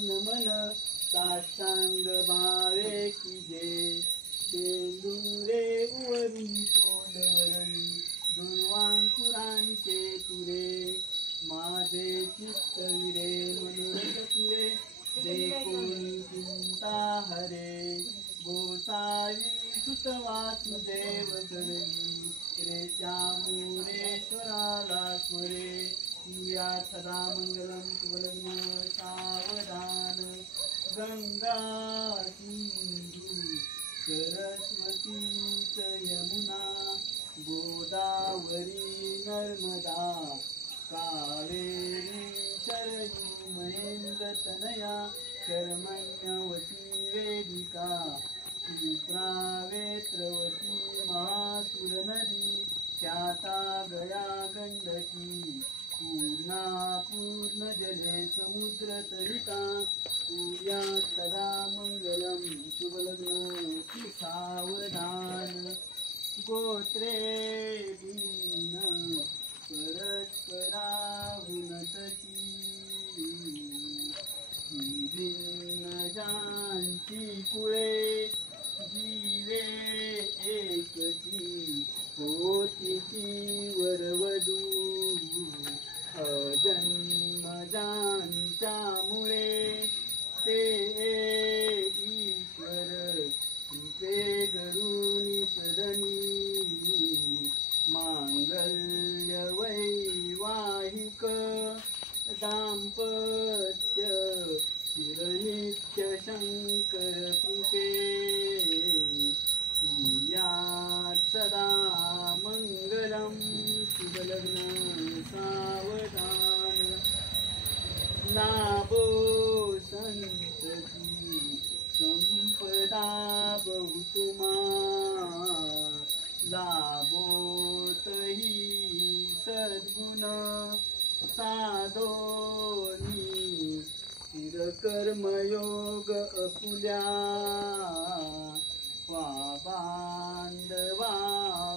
नमन साष्टांग भावे की जे शेंदुरे उवरून कोंडवरणी दुर्वांकुरांचे तुरे माझे चित्तविरे मनोरथ पुरे दे कोणी चिंता हरे गोसावी सुत वासुदेव चरणी रे चामुरेश्वराला स्वरे या सदा मंगलम सुवलग्न सावधान गंगा सिंधू सरस्वती च यमुना गोदावरी नर्मदा कावेरी शरयू महेंद्र तनया शर्मण्यवती वेदिका क्षिप्रावेत्रवती महासुर नदी ख्याता गया गंडकी पूर्णा पूर्ण जले समुद्र सरिता सूर्यात सदा मंगलम शुभलग्न सावधान गोत्रे भिन्न परस्पराहुन तशी भिन्न जानती कुळे जीवे एकची होती वरवधू अजन्मजांच्यामुळे ते ईश्वर कृपे गरुणी सदनी मांगल्य वैवाहिक दाम्पत्य चिरनित्य शंकर कृपे कुर्यात् सदा मंगलम शुभलग्न सावधान लाभो संतती संपदा बहुतुमा लाभोतही सद्गुण साधोनी स्थिर कर्मयोग अपुल्या बांधवा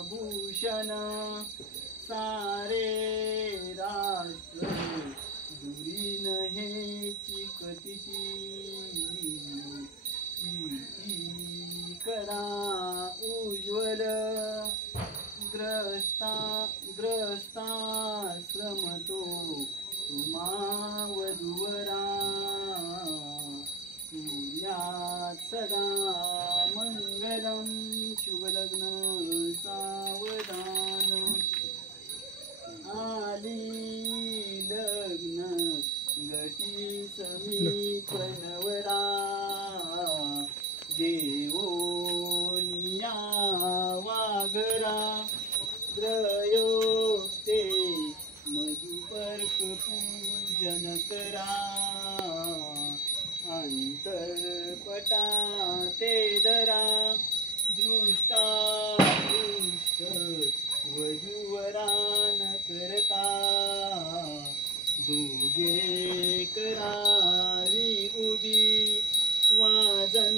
भूषण सारे राष्ट्र दुरी नहे चिकतिची करा उज्ज्वल ग्रस्ताश्रमतो तुम्हा वधूवरा सूर्यात सदा मंगलम शुभलग्न सावधान आली लग्न गटी समीपनवरा देवोनिया वाघरा त्रयोक्ते मधुपर्क पूजन करा अंतरपटा ते धरा दृष्टा दृष्ट वधूवरान करता दोघे करावी उभी वाजन